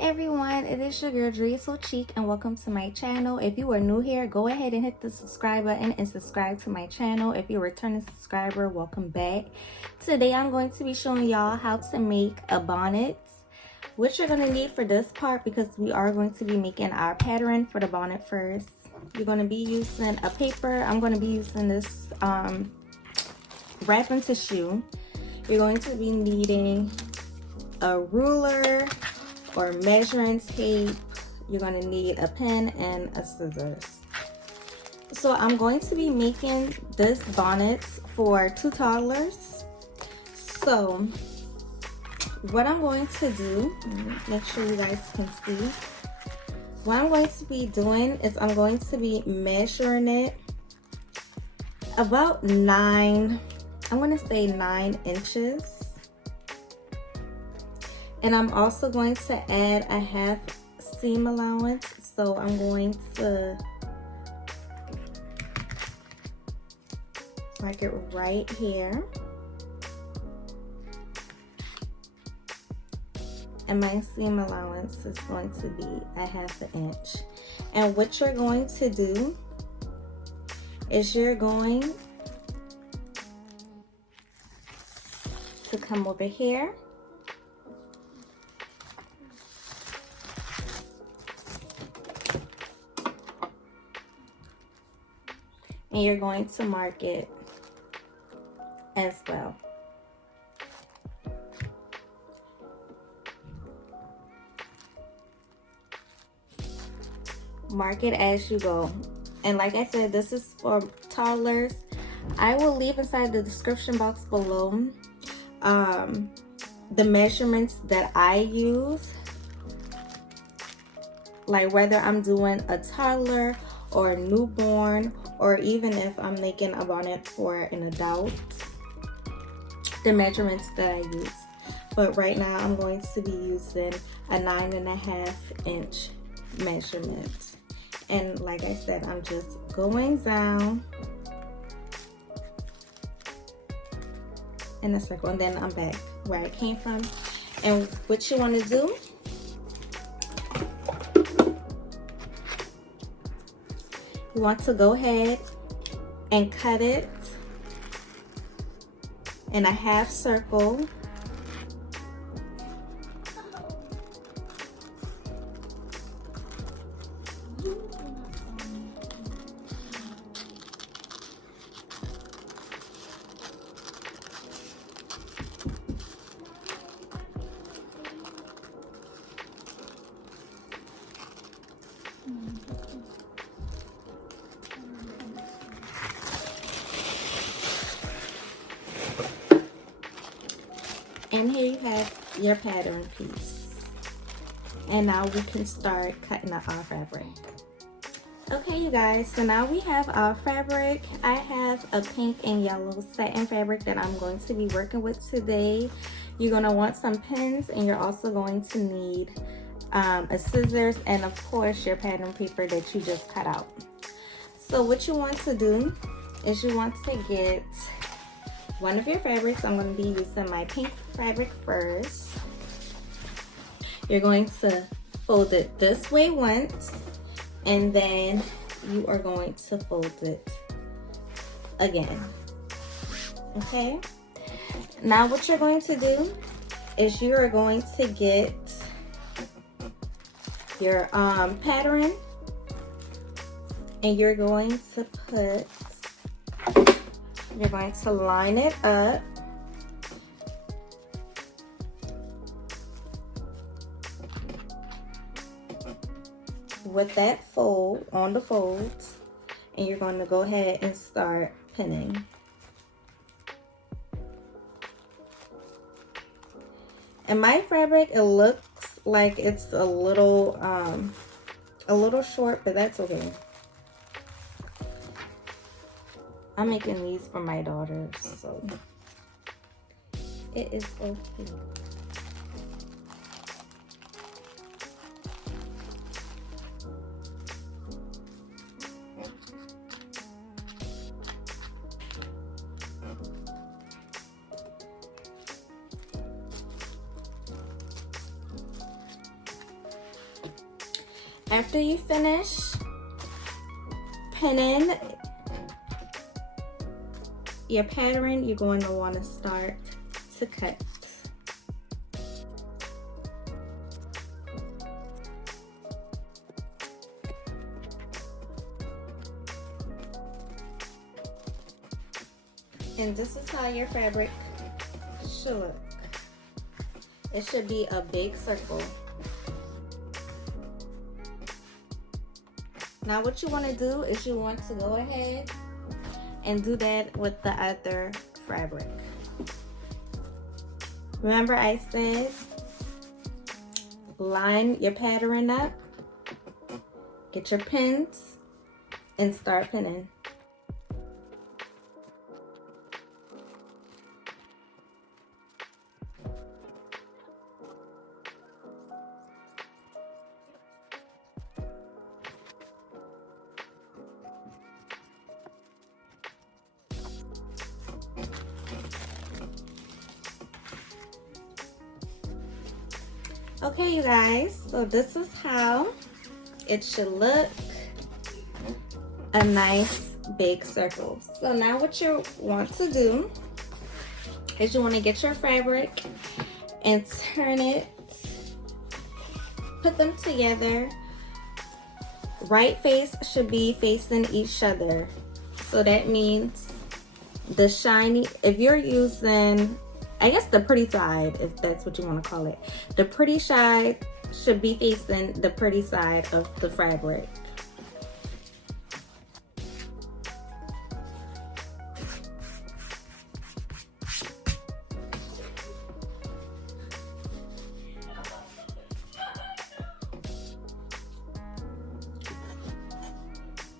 everyone, it is your girl Drea So Cheek and welcome to my channel. If you are new here, go ahead and hit the subscribe button and subscribe to my channel. If you're a returning subscriber, welcome back. Today I'm going to be showing y'all how to make a bonnet. What you're going to need for this part, because we are going to be making our pattern for the bonnet first. You're going to be using a paper. I'm going to be using this wrapping tissue. You're going to be needing a ruler or measuring tape. You're going to need a pen and a scissors. So I'm going to be making this bonnet for 2 toddlers. So what I'm going to do, make sure you guys can see. What I'm going to be doing is I'm going to be measuring it about 9 inches. And I'm also going to add a half seam allowance. So I'm going to mark it right here. And my seam allowance is going to be a ½ inch. And what you're going to do is you're going to come over here. And you're going to mark it as well. Mark it as you go. And like I said, this is for toddlers. I will leave inside the description box below the measurements that I use. Like whether I'm doing a toddler or a newborn, or even if I'm making a bonnet for an adult, the measurements that I use. But right now I'm going to be using a 9½ inch measurement. And like I said, I'm just going down in a circle, and then I'm back where I came from. And what you want to do, you want to go ahead and cut it in a half circle. And here you have your pattern piece. And now we can start cutting up our fabric. Okay, you guys, so now we have our fabric. I have a pink and yellow satin fabric that I'm going to be working with today. You're going to want some pins, and you're also going to need a scissors, and of course your pattern paper that you just cut out. So what you want to do is you want to get one of your fabrics. I'm going to be using my pink fabric first. You're going to fold it this way once, and then you are going to fold it again. Okay? Now what you're going to do is you are going to get your pattern, and you're going to line it up. With that fold on the folds, and you're going to go ahead and start pinning. And my fabric, it looks like it's a little short, but that's okay. I'm making these for my daughters, so it is okay. After you finish pinning your pattern, you're going to want to start to cut. And this is how your fabric should look. It should be a big circle. Now what you want to do is you want to go ahead and do that with the other fabric. Remember I said line your pattern up, get your pins, and start pinning. Okay, you guys, so this is how it should look. A nice big circle. So now what you want to do is you want to get your fabric and turn it, put them together. Right face should be facing each other. So that means the shiny, if you're using, I guess the pretty side, if that's what you want to call it, the pretty side should be facing the pretty side of the fabric.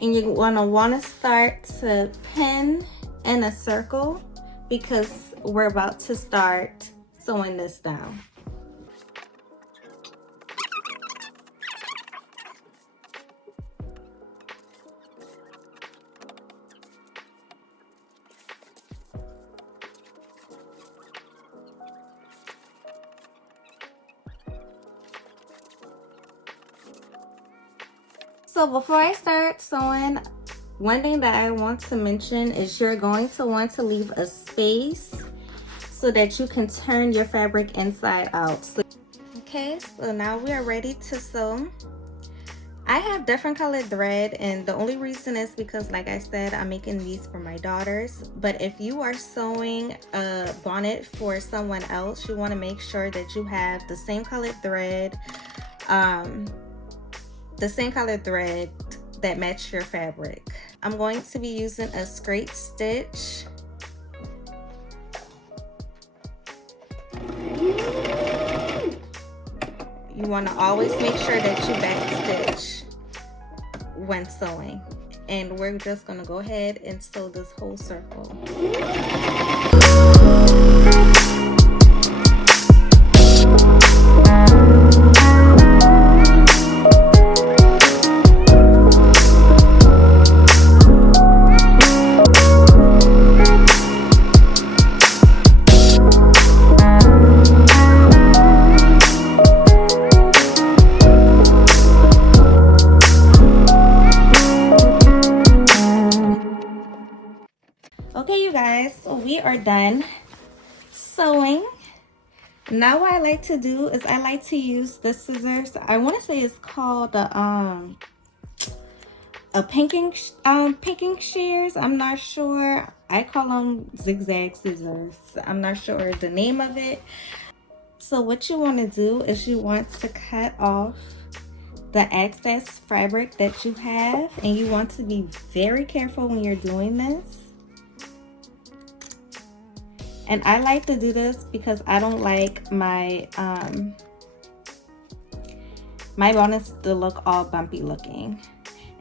And you want to start to pin in a circle because we're about to start sewing this down. So before I start sewing, one thing that I want to mention is you're going to want to leave a space so that you can turn your fabric inside out. Okay, so now we are ready to sew. I have different colored thread, and the only reason is because, like I said, I'm making these for my daughters. But if you are sewing a bonnet for someone else, you want to make sure that you have the same colored thread, that match your fabric. I'm going to be using a straight stitch. You want to always make sure that you back stitch when sewing. And we're just going to go ahead and sew this whole circle. Okay, you guys, so we are done sewing. Now what I like to do is I like to use the scissors. I want to say it's called a pinking shears. I'm not sure. I call them zigzag scissors. I'm not sure the name of it. So what you want to do is you want to cut off the excess fabric that you have, and you want to be very careful when you're doing this. And I like to do this because I don't like my my bonnets to look all bumpy looking.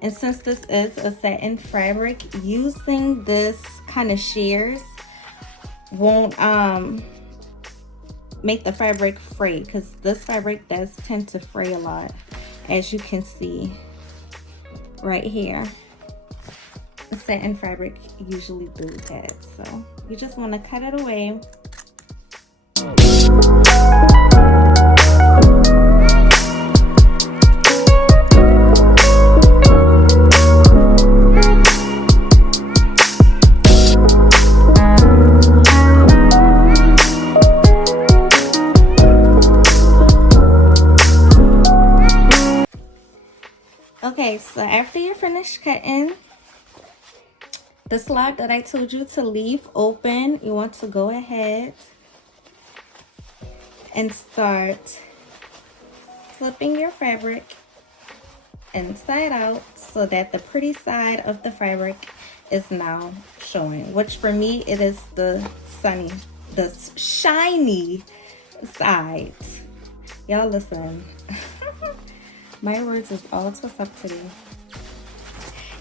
And since this is a satin fabric, using this kind of shears won't make the fabric fray, because this fabric does tend to fray a lot, as you can see right here. The satin fabric usually do that, so you just want to cut it away. Okay, so after you're finished cutting, the slot that I told you to leave open, you want to go ahead and start flipping your fabric inside out so that the pretty side of the fabric is now showing, which for me it is the shiny side. Y'all listen. My words is all twisted up today.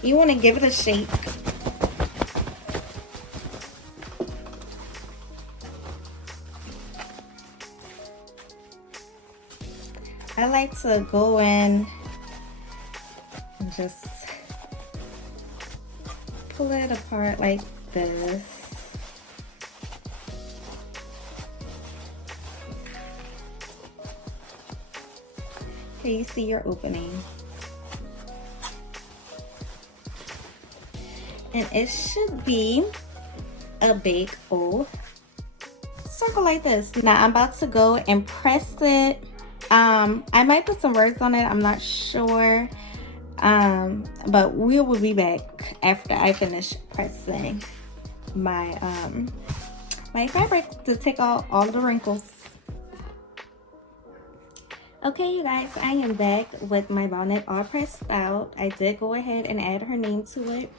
You want to give it a shake. I like to go in and just pull it apart like this. Okay, you see your opening. And it should be a big old circle like this. Now I'm about to go and press it. I might put some words on it, I'm not sure. But we will be back after I finish pressing my my fabric to take out all the wrinkles. Okay, you guys, I am back with my bonnet all pressed out. I did go ahead and add her name to it.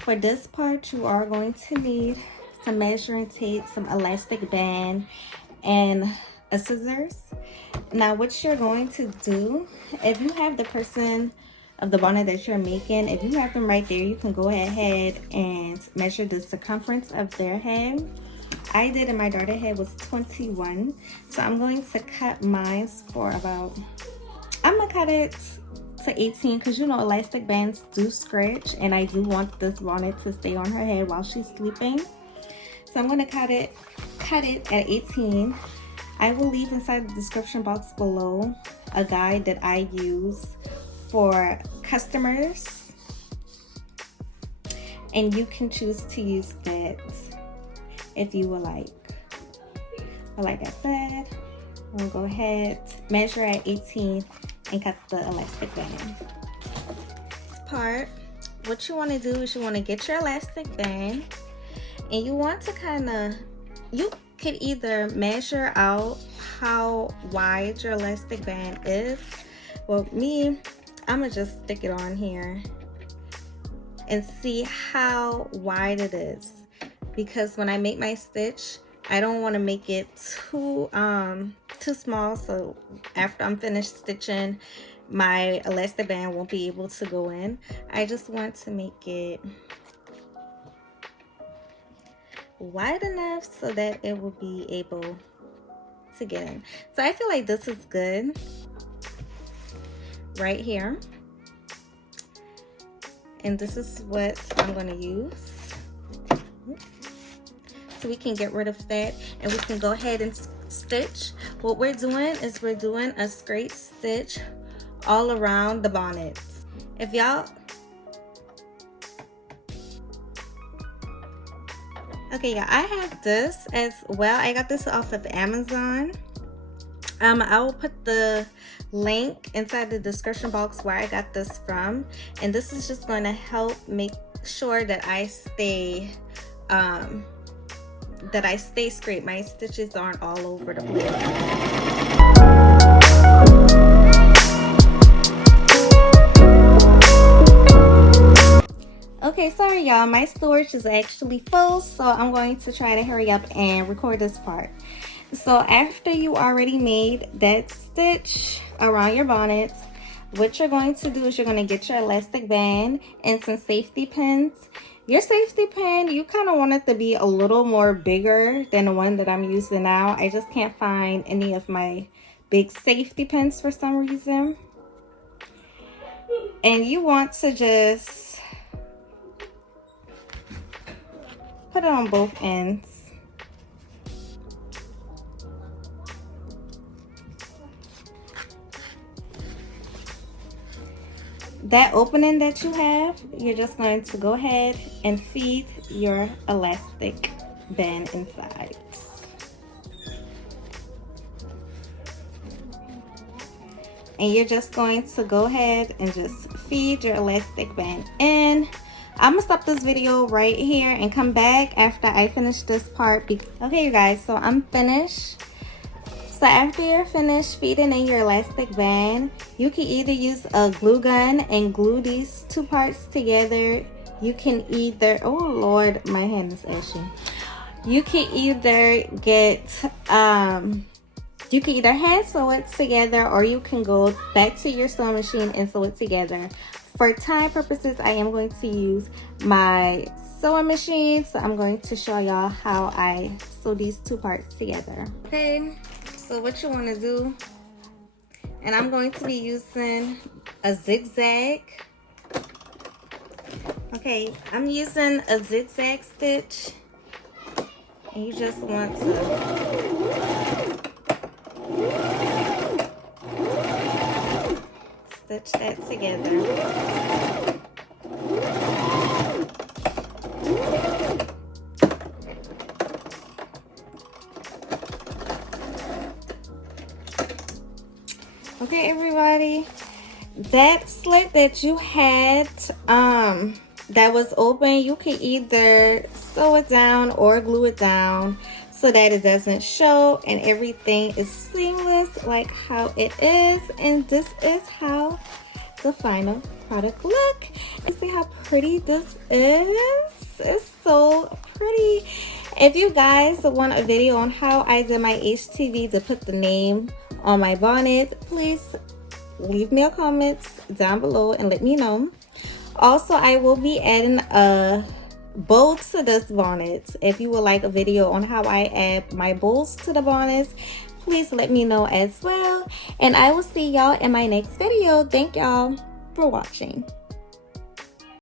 For this part, you are going to need some measuring tape, some elastic band, and a scissors. Now, what you're going to do, if you have the person of the bonnet that you're making, if you have them right there, you can go ahead and measure the circumference of their head. I did, and my daughter's head was 21, so I'm going to cut mine for about, I'm gonna cut it to 18 because you know elastic bands do scratch, and I do want this bonnet to stay on her head while she's sleeping. So I'm gonna cut it at 18. I will leave inside the description box below a guide that I use for customers, and you can choose to use that if you would like. But like I said, I'm gonna go ahead, measure at 18 and cut the elastic band. This part, what you want to do is you want to get your elastic band, and you want to kind of, you could either measure out how wide your elastic band is. Well, me, I'm gonna just stick it on here and see how wide it is, because when I make my stitch, I don't want to make it too small, so after I'm finished stitching, my elastic band won't be able to go in. I just want to make it wide enough so that it will be able to get in. So I feel like this is good right here, and this is what I'm going to use. So we can get rid of that, and we can go ahead and stitch. What we're doing is we're doing a straight stitch all around the bonnet. If y'all, okay, yeah, I have this as well. I got this off of Amazon. I will put the link inside the description box where I got this from, and this is just going to help make sure that I stay straight. My stitches aren't all over the place. Okay, sorry y'all, my storage is actually full, so I'm going to try to hurry up and record this part. So after you already made that stitch around your bonnet, what you're going to do is you're going to get your elastic band and some safety pins. Your safety pin, you kind of want it to be a little more bigger than the one that I'm using now. I just can't find any of my big safety pins for some reason. And you want to just put it on both ends. That opening that you have, you're just going to go ahead and feed your elastic band inside. And you're just going to go ahead and just feed your elastic band in. I'm gonna stop this video right here and come back after I finish this part. Okay, you guys, so I'm finished. So after you're finished feeding in your elastic band, you can either use a glue gun and glue these two parts together. You can either, oh Lord, my hand is ashy. You can either get, you can either hand sew it together, or you can go back to your sewing machine and sew it together. For time purposes, I am going to use my sewing machine, so I'm going to show y'all how I sew these two parts together. Okay, so what you want to do, and I'm going to be using a zigzag. Okay, I'm using a zigzag stitch, and you just want to stitch that together. Okay, everybody, that slit that you had that was open, you can either sew it down or glue it down so that it doesn't show and everything is seamless like how it is. And this is how the final product look. You see how pretty this is? It's so pretty. If you guys want a video on how I did my HTV to put the name on my bonnet, please leave me a comment down below and let me know. Also, I will be adding a bow to this bonnet. If you would like a video on how I add my bows to the bonnets, please let me know as well. And I will see y'all in my next video. Thank y'all for watching.